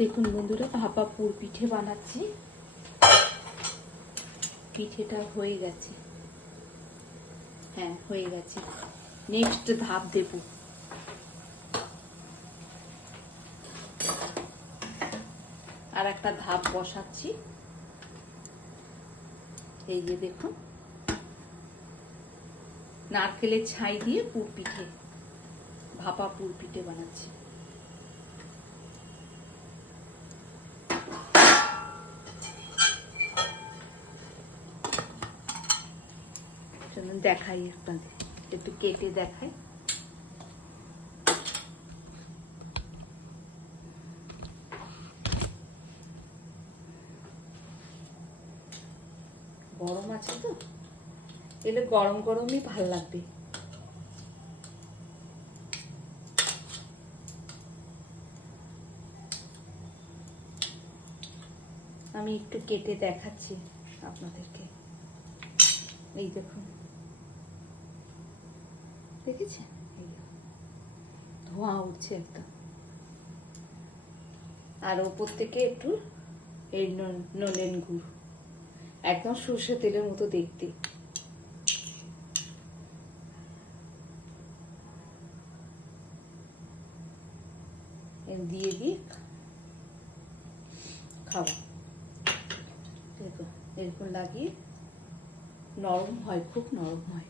দেখুন বন্ধুরা, ভাপা পুর পিঠে বানাচ্ছি। পিঠেটা হয়ে গেছে, হ্যাঁ হয়ে গেছে। নেক্সট ধাপ দেব। আর একটা ধাপ বসাচ্ছি। এই যে দেখুন, নারকেলের ছাই দিয়ে পুর পিঠে, ভাপা পুর পিঠে বানাচ্ছি। দেখাই আপনাদের, একটু কেটে দেখাই। গরম আছে তো, এলে গরম গরমই ভাল লাগবে। আমি একটু কেটে দেখাচ্ছি আপনাদেরকে। এই দেখুন, দেখেছেন? ধোঁয়া উঠছে একদম। আর ওপর থেকে একটু এই নলেন গুড়, একদম সর্ষে তেলের মতো দেখতে। দিয়ে দিয়ে খাওয়া। এরকম লাগিয়ে, নরম হয়, খুব নরম হয়।